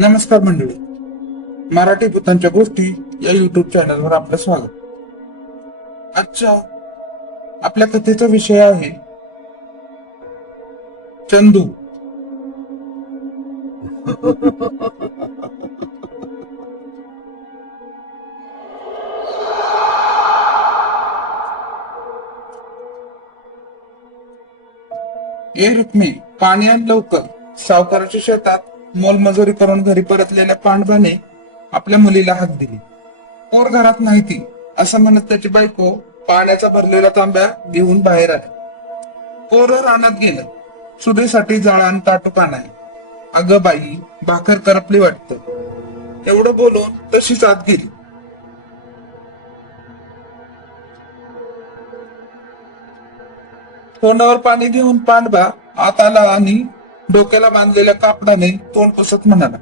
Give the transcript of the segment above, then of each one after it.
नमस्कार मंडळी. मराठी भूतांच्या गोष्टी या युट्यूब चॅनलवर आपलं स्वागत. आजच्या आपल्या कथेचा विषय आहे चंदू. ए रुक्मी, पाणी आण लवकर. सावकाराच्या शेतात मोलमजुरी करून घरी परतलेल्या पांडवाने आपल्या मुलीला हाक दिली. पोर घरात नाही ती, असं म्हणत त्याची बायको पाण्याचा भरलेला तांब्या घेऊन बाहेर आली. पोरं रानात गेलं. सुनेसाठी जाळान ताटूक आणाय. अगं बाई, भाकर करपली वाटतं. एवढं बोलून तशीच आत गेली. तोंडावर पाणी घेऊन पांडवा आत आला आणि डोक्याला बांधलेल्या कापडाने तोंड पुसत म्हणाला,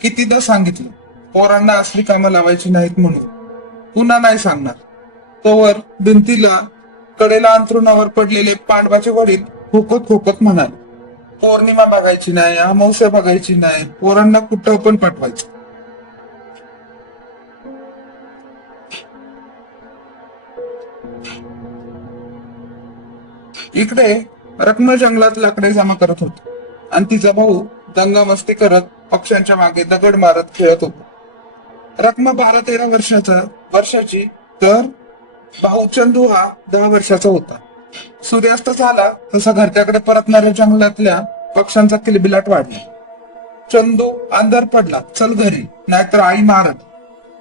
कितीदा सांगितलं पोरांना असली कामं लावायची नाहीत म्हणून. पुन्हा नाही सांगणार. तोवर भिंतीला कडेला अंथरुणावर पडलेले पांडवाचे वडील हुकत हुकत म्हणाले, पौर्णिमा बघायची नाही, अमावस्या बघायची नाही, पोरांना कुठं पण पाठवायचं. इकडे रत्न जंगलात लाकडे जमा करत होती आणि तिचा भाऊ दंगा मस्ती करत पक्ष्यांच्या मागे दगड मारत खेळत होता. रत्न 12-13 वर्षाची तर भाऊ चंदू हा 10 वर्षाचा होता. सूर्यास्त झाला तसा घरच्याकडे परतणाऱ्या जंगलातल्या पक्ष्यांचा किलबिलाट वाढला. चंदू अंधार पडला, चल घरी नाहीतर आई मारत.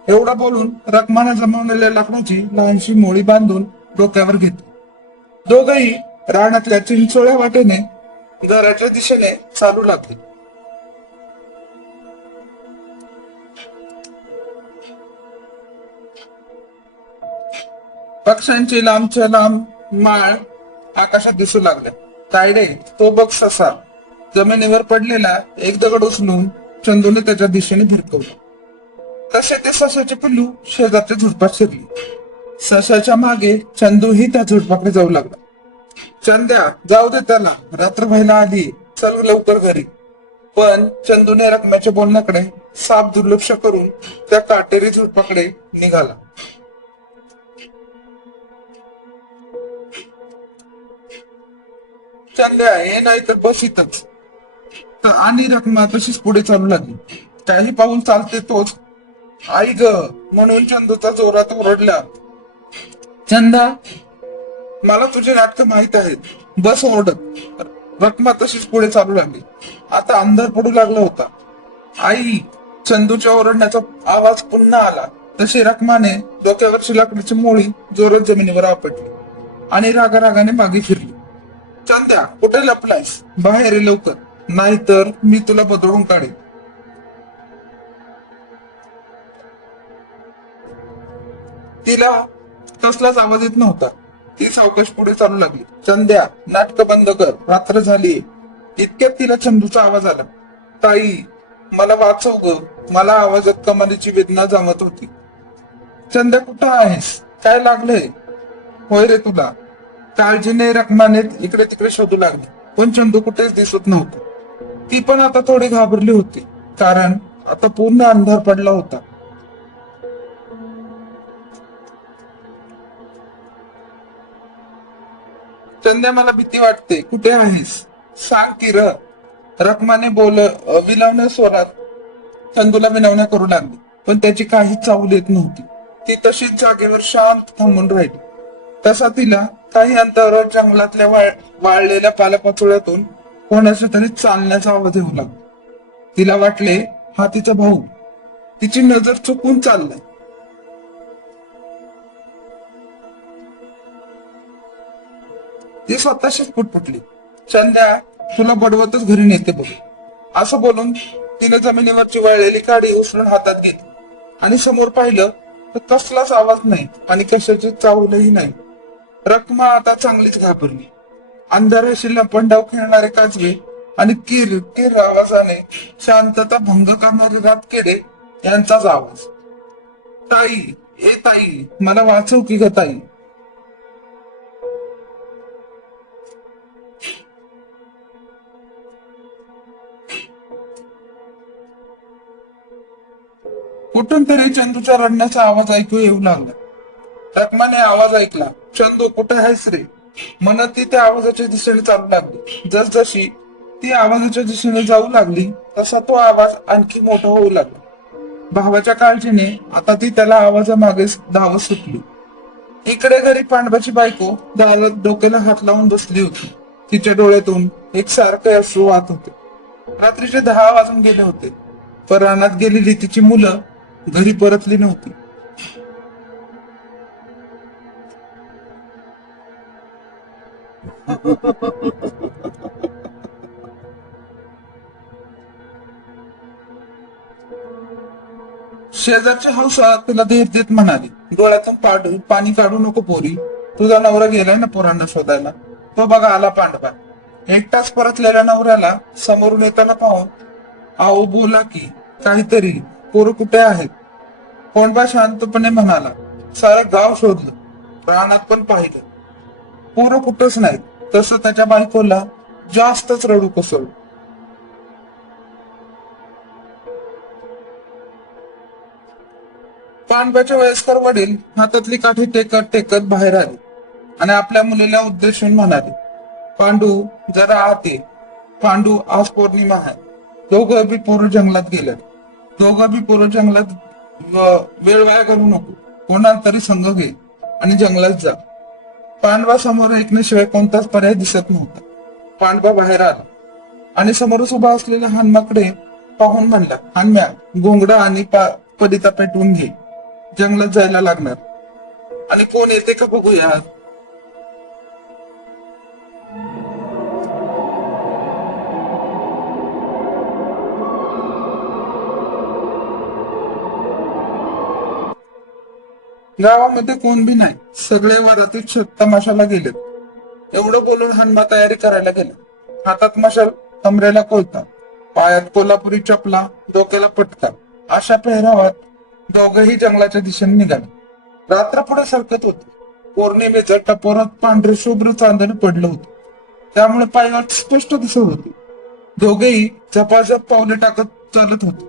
एवढं बोलून रखमाने जमवलेल्या लाकडाची लहानशी मोळी बांधून डोक्यावर घेतली. दोघही रानातल्या चिंचोळ्या वाटेने घराच्या दिशेने चालू लागले. पक्ष्यांची लांबच्या लांब माळ आकाशात दिसू लागल्या. काय रे, तो बघ ससा. जमिनीवर पडलेला एक दगड उचलून चंदूने त्याच्या दिशेने भिरकवला. तसे ते सशाचे पिल्लू शेजारच्या झुडपात शिरले. सशाच्या मागे चंदूही त्या झुडपाकडे जाऊ लागला. चंद्या, जाऊ दे त्याला, रात्र व्हायला आली, चल लवकर घरी. पण चंदूने रकम्याच्या बोलण्याकडे साफ दुर्लक्ष करून त्या काटेरी झुडपाकडे निघाला. चंद्या, हे नाही तर बस इथंच. आणि रखमा तशीच पुढे चालू लागली. काही पाऊल चालते तोच आई ग म्हणून चंदूचा जोरात ओरडला, चंदा, मला तुझे नाटक माहित आहेत, बस ओरडत. रखमा तशीच पुढे चालू लागली. आता अंधार पडू लागला होता. आई, चंदूच्या ओरडण्याचा आवाज पुन्हा आला तशी रखमाने डोक्यावरची लाकडीची मोळी जोरात जमिनीवर आपटली आणि रागारागाने मागे फिरली. चांद्या, कुठे लपलायस? बाहेर ये लवकर, नाहीतर मी तुला बदलून काढेन. तिला कसलाच आवाज येत नव्हता. ती सावकाश पुढे चालू लागली. चंद्या, नाटक बंद कर, रात्र झाली. इतक्यात तिला चंदूचा आवाज आला, ताई, मला वाचव ग. मला आवाजात कमालीची वेदना जाणवत होती. चंद्या, कुठं आहेस? काय लागलंय? होय रे तुला. काळजीने रखमाने इकडे तिकडे शोधू लागली, पण चंदू कुठेच दिसत नव्हतं. ती पण आता थोडी घाबरली होती, कारण आता पूर्ण अंधार पडला होता. चंद्या, मला भीती वाटते, कुठे आहेस? सांग की र. रखमाने विनवण्या स्वरात चंदूला विनवण्या करू लागली, पण त्याची काहीच चावल येत नव्हती. ती तशीच जागेवर शांत थांबून राहिली. तसा तिला काही अंतरावर जंगलातल्या वाळलेल्या पालापाचोळ्यातून कोणाच्या तरी चालण्याचा आवाज येऊ लागला. तिला वाटले हा तिचा भाऊ. तिची नजर चुकून चाललाय. ती स्वतःशीच पुटपुटली, चंद्या, तुला बडवतच घरी नेते बघ. असं बोलून तिने जमिनीवरची वाळलेली काडी उचलून हातात घेतली आणि समोर पाहिलं तर कसलाच आवाज नाही आणि कशाचे चावलंही नाही. रखमा आता चांगलीच घाबरली. अंधाराशी लपंडाव खेळणारे काजवे आणि किर किर आवाजाने शांतता भंग करणारे रातकिडे यांचाच आवाज. ताई, ए ताई, मला वाचव की ग ताई. कुठून तरी चंदूच्या रडण्याचा आवाज ऐकू येऊ लागला. रखमाने आवाज ऐकला. चंदू, कुठे आहेस रे? म्हणत ती त्या आवाजाच्या दिशेने चालू लागली. जसजशी ती आवाजाच्या दिशेने जाऊ लागली तसा तो आवाज आणखी मोठा होऊ लागला. भावाच्या काळजीने आता ती त्याला आवाजामागे धावत सुटली. इकडे घरी पांडवाची बायको दारात डोक्याला हात लावून बसली होती. तिच्या डोळ्यातून एक सारखे अश्रू वाहत होते. रात्रीचे 10 वाजून गेले होते, पण रानात गेलेली तिची मुलं घरी परतली नव्हती. शेजारची हौसा तिला धीर देत म्हणाली, डोळ्यातून पाणी काढू नको पोरी. तुझा नवरा गेलाय ना पोरांना शोधायला. तो बघा आला पांडवा. एकटाच परतलेल्या नवऱ्याला समोरून येताना पाहून आओ बोला की काहीतरी. पोरं कुठे आहेत? कोंडबा शांतपणे म्हणाला, सारं गाव शोधलं, रानात पण पाहिलं, पोरं कुठंच नाहीत. तसं त्याच्या बायकोला जास्तच रडू कोसळलं. पांडव्याचे वयस्कर वडील हातातली काठी टेकत टेकत बाहेर आले आणि आपल्या मुलीला उद्देशून म्हणाले, पांडू जरा आत ये. पांडू, आज पौर्णिमा आहे. दोघं बी पोरं जंगलात गेले. दोघं बी पोरं जंगलात वेळ वाया घालू नको. कोणाला तरी संघ घे आणि जंगलात जा. पांडवा समोर ऐकण्याशिवाय कोणताच पर्याय दिसत नव्हता. पांडवा बाहेर आला आणि समोरच उभा असलेल्या हनुमाकडे पाहून म्हणला, हनुम्या, घोंगडा आणि पडिता पेटवून घे. जंगलात जायला लागणार आणि कोण येते का बघूया. गावामध्ये कोण बी नाही. सगळे वरातीत तमाशाला गेलेत. एवढं बोलून हनुमा तयारी करायला गेला. हातात मशाल, कमरेला कोयता, पायात कोल्हापुरी चपला, डोक्याला पटका. अशा पेहरावात दोघंही जंगलाच्या दिशेने निघाले. रात्र पुढे सरकत होती. पौर्णिमेचं टपोरात पांढरे शुभ्र चांदणे पडलं होतं, त्यामुळे पायवाट स्पष्ट दिसत होती. दोघेही झपाझप पावले टाकत चालत होते.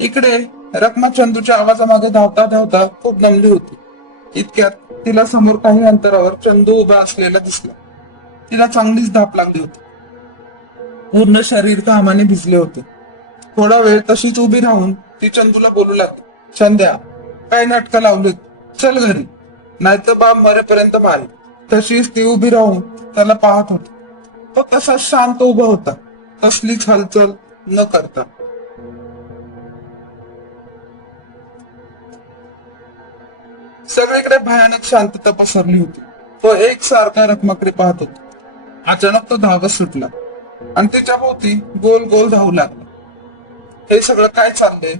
इकडे रखमा चंदूच्या आवाजामागे धावता धावता खूप दमली होती. इतक्यात तिला समोर काही अंतरावर चंदू उभा असलेला दिसला. तिला चांगलीच धाप लागली होती. पूर्ण शरीर घामाने भिजले होते. थोडा वेळ तशीच उभी राहून ती चंदूला बोलू लागली, चंद्या, काय नाटकं लावलीत? चल घरी, नाहीतर बाप मरेपर्यंत मारे. तशीच ती उभी राहून त्याला पाहत होती. तो तसा शांत उभा होता, कसलीच हालचाल न करता. सगळीकडे भयानक शांतता पसरली होती. तो एक सारखा रखमाकडे पाहत होता. अचानक तो धावत सुटला आणि त्याच्या भोवती गोल गोल धावू लागला. हे सगळं काय चाललंय?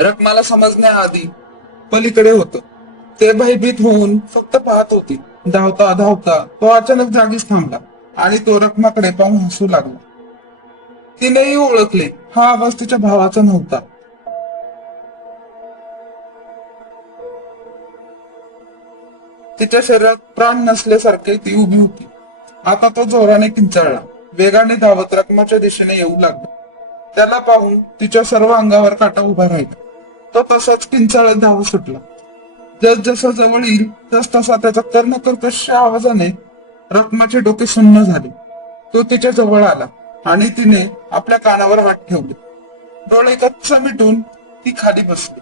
रखमाला समजण्याआधी पलीकडे होत. ते भयभीत होऊन फक्त पाहत होती. धावता धावता तो अचानक जागीच थांबला आणि तो रखमाकडे पाहून हसू लागला. तिनेही ओळखले, हा आवाज तिच्या भावाचा नव्हता. तिच्या शरीरात प्राण नसल्यासारखे ती उभी होती. आता तो जोराने किंचाळला, वेगाने धावत रखमाच्या दिशेने येऊ लागला. त्याला पाहून तिच्या सर्व अंगावर काटा उभा राहिला. तो तसाच किंचाळत धावत सुटला. जसजसा जवळ येईल तसतसा त्याच्या कर्णकर्कश आवाजाने रखमाचे डोके सुन्न झाले. तो तिच्या जवळ आला आणि तिने आपल्या कानावर हात ठेवले. डोळे कच्च मिटून ती खाली बसली.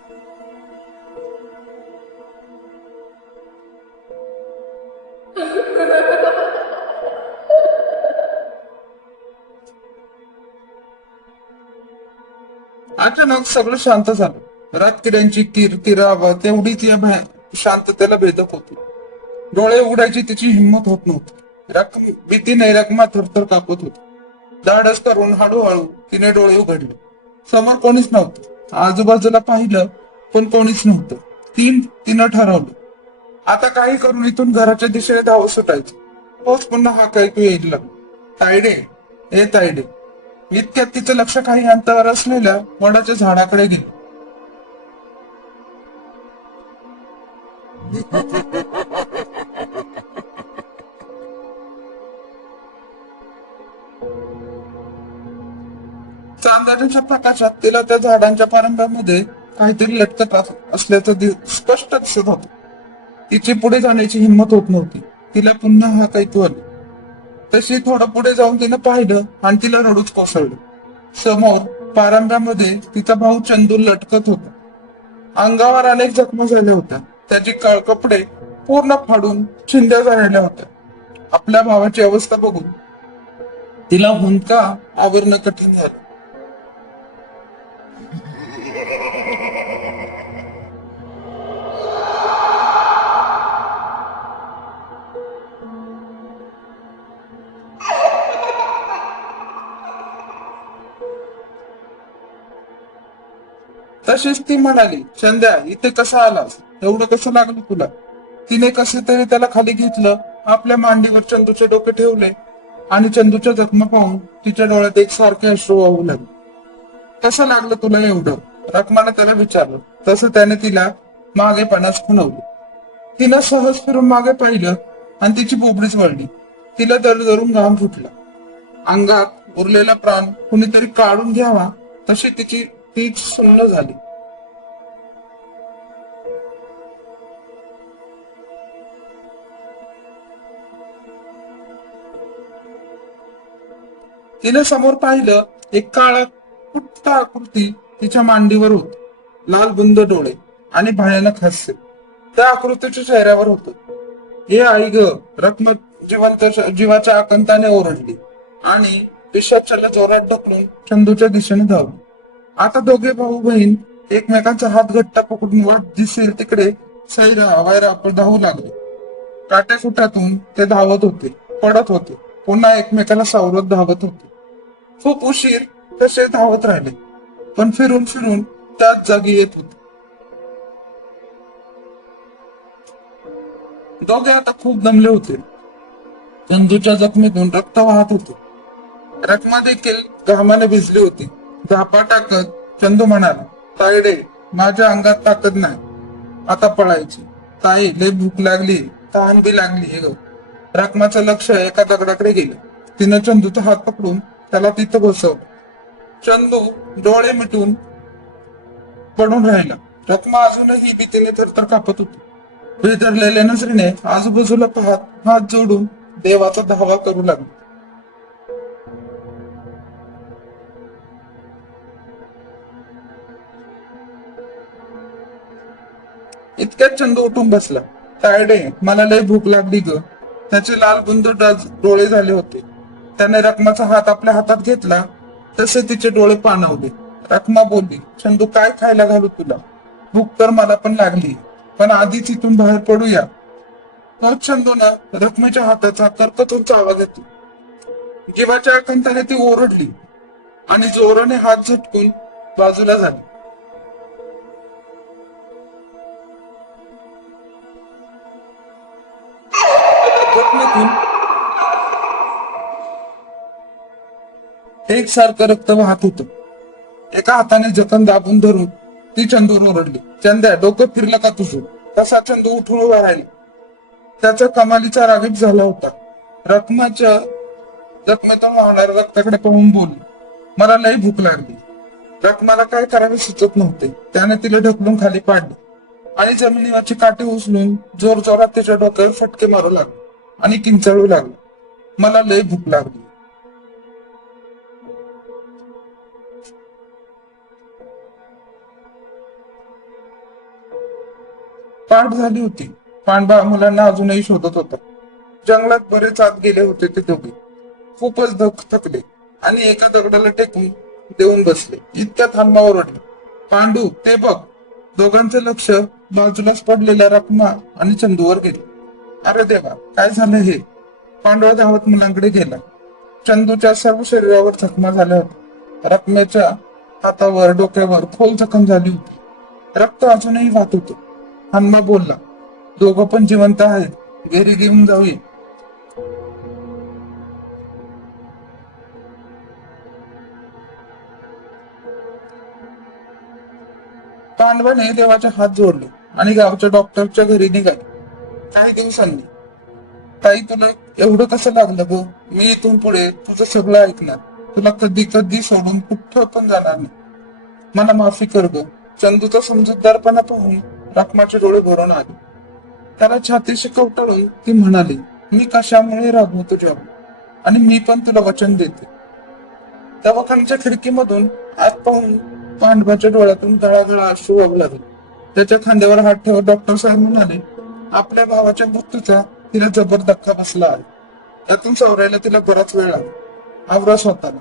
अचानक सगळं शांत झालं. रातकिड्यांची किरकिर आवाज तेवढीच या शांततेला भेदक होती. डोळे उघडायची तिची हिंमत होत नव्हती. भीतीने रखमा थरथर कापत होती. धाडस करून हळूहळू तिने डोळे उघडले. समोर कोणीच नव्हतं. आजूबाजूला पाहिलं पण कोणीच नव्हतं. तिनं ठरवलं, आता काही करून इथून घराच्या दिशेने धावत सुटायचं. तोच पुन्हा हाक ऐकू येईल लागला, तायडे, ए तायडे. इतक्यात तिचं लक्ष काही अंतरावर असलेल्या वडाच्या झाडाकडे गेलं. चांदण्याच्या प्रकाशात तिला त्या झाडांच्या पारंब्यामध्ये काहीतरी लटकत असल्याचं स्पष्ट दिसत होतं. तिची पुढे जाण्याची हिंमत होत नव्हती. तिला पुन्हा हा काहीतू आली. तशी थोडं पुढे जाऊन तिनं पाहिलं आणि तिला रडूच कोसळलं. समोर पारंब्यामध्ये तिचा भाऊ चंदू लटकत होता. अंगावर अनेक जखमा झाल्या होत्या. त्याची कपडे पूर्ण फाडून छिंद्या झालेल्या होत्या. आपल्या भावाची अवस्था बघून तिला हुंदका आवरणं कठीण झालं. तशीच ती म्हणाली, चंद्या इथे कसा आलास? एवढं कसं लागलं तुला? तिने कसे तरी त्याला खाली घेतलं, आपल्या मांडीवर चंदूचे डोके ठेवले आणि चंदूच्या जखमा पाहून तिच्या डोळ्यात एक सारखे अश्रू वाहू लागले. कसं लागलं तुला एवढं? रखमाने त्याला विचारलं. तसं त्याने तिला मागे पणास खुणवली. तिनं सहज फिरून मागे पाहिलं आणि तिची बोबडीच वळली. तिला दरदरून घाम फुटला. अंगात उरलेला प्राण कुणीतरी काढून घ्यावा तशी तिची पीठ सुन्न झाली. तिने समोर पाहिलं, एक काळा कुट्टा आकृती तिच्या मांडीवर होत. लाल बुंद डोळे आणि भयानक हास्य त्या आकृतीच्या चेहऱ्यावर होत. हे आई ग! रखम जिवंत जीवाच्या आकंताने ओरडली आणि पिशाचाला जोरात ढकलून चंदूच्या दिशेने धावली. आता दोघे भाऊ बहीण एकमेकांचा हात घट्ट पकडून वाट दिसेल तिकडे सैरा वैरा धावू लागले. काट्याकुट्यातून ते धावत होते, पडत होते, पुन्हा एकमेकाला सावरत धावत होते. खूप उशीर तसे धावत राहिले, पण फिरून फिरून त्याच जागी येत होते. दोघे आता खूप दमले होते. चंदूच्या जखमेतून रक्त वाहत होते. रखमा देखील घामाने भिजली होती. धापा टाकत चंदू म्हणाला, तायडे माझ्या अंगात ताकद नाही, आता पळायची. ताई लय भूक लागली, तहान बी लागली ग. रखमाचं लक्ष एका दगडाकडे गेलं. तिनं चंदूचा हात पकडून त्याला तिथं बसवलं. चंदू डोळे मिटून पडून राहिला. रखमा अजूनही भीतीने थरथर कापत होती. भेदरलेल्या नजरेने आजूबाजूला पाहत हात जोडून देवाचा धावा करू लागला. इतक्यात चंदू उठून बसला. तायडे मला लय भूक लागली ग. त्याचे लाल बुंद डोळे झाले होते. त्याने रखमाचा हात आपल्या हातात घेतला तसे तिचे डोळे पाणावले. रखमा बोलली, चंदू काय खायला घालू तुला? भूक तर मला पण लागली, पण आधीच इथून बाहेर पडूया. तोच चंदूना रखमेच्या हाताचा कर्कतूनचा आवाज येतो. जीवाच्या आकंताने ती ओरडली आणि जोराने हात झटकून बाजूला झाली. जखमेतून एकसारखं रक्त वाहत होतं. एका हाताने जखम दाबून धरून ती चंदूवर ओरडली, चंद्या डोकं फिरलं का तुझं? तसा चंदू उठून उभा राहिला. त्याचा कमालीचा रागीट झाला होता. रखमाच्या जखमेतून वाहणाऱ्या रक्ताकडे पाहून बोलली, मला लई भूक लागली. रखमाला काय करावे सुचत नव्हते. त्याने तिला ढकलून खाली पाडले आणि जमिनीवरची काठी उचलून जोर जोरात तिच्या डोक्यावर फटके मारू लागले आणि किंचाळू लागले, मला लई भूक लागली. पाठ झाली होती. पांडवा मुलांना अजूनही शोधत होता. जंगलात बरेच आत गेले होते ते दोघे. खूपच थकले आणि एका दगडाला टेकून देऊन बसले. इतक्यात हनुमा ओरडले, पांडू ते बघ. दोघांचे लक्ष बाजूलाच पडलेल्या रखमा आणि चंदूवर गेले. अरे देवा, काय झालं हे? पांडवा धावत मुलांकडे गेला. चंदूच्या सर्व शरीरावर जखमा झाल्या होत्या. रखमेच्या हातावर डोक्यावर खोल जखम झाली होती. रक्त अजूनही वाहत होते. हनुमा बोलला, दोघं पण जिवंत आहेत, घरी घेऊन जाऊया. पांडवाने देवाचे हात जोडले आणि गावच्या डॉक्टरच्या घरी निघाली. काही दिवसांनी, ताई तुला एवढं कसं लागलं ग? मी इथून पुढे तुझं सगळं ऐकणार, तुला कधी कधी सोडून कुठं पण जाणार नाही. मला माफी कर ग. चंदूचा समजूतदारपणा पाहून रखमाचे डोळे भरून आले. त्याला छातीशी कवटाळून ती म्हणाली, मी कशामुळे रागवू तुझ्यावर, आणि मी पण तुला वचन देते. दवाखान्याच्या खिडकीमधून आत पाहून पांडवाच्या डोळ्यातून गळागळा अश्रू वाहू लागले. त्याच्या खांद्यावर हात ठेवत डॉक्टर साहेब म्हणाले, आपल्या भावाच्या मृत्यूचा तिला जबर धक्का बसला आहे. त्यातून सावरायला तिला बराच वेळ लागला. आवरा स्वतःला.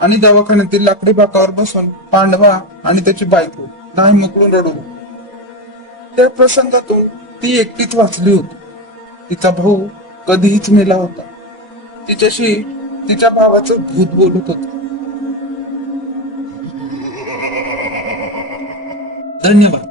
आणि दवाखान्यातील लाकडी बाकावर बसून पांडवा आणि त्याची बायको नाही मोकळून रडू. त्या प्रसंगातून ती एकटीच वाचली होती. तिचा भाऊ कधीच मेला होता. तिच्याशी तिच्या भावाचं भूत बोलत होत. धन्यवाद.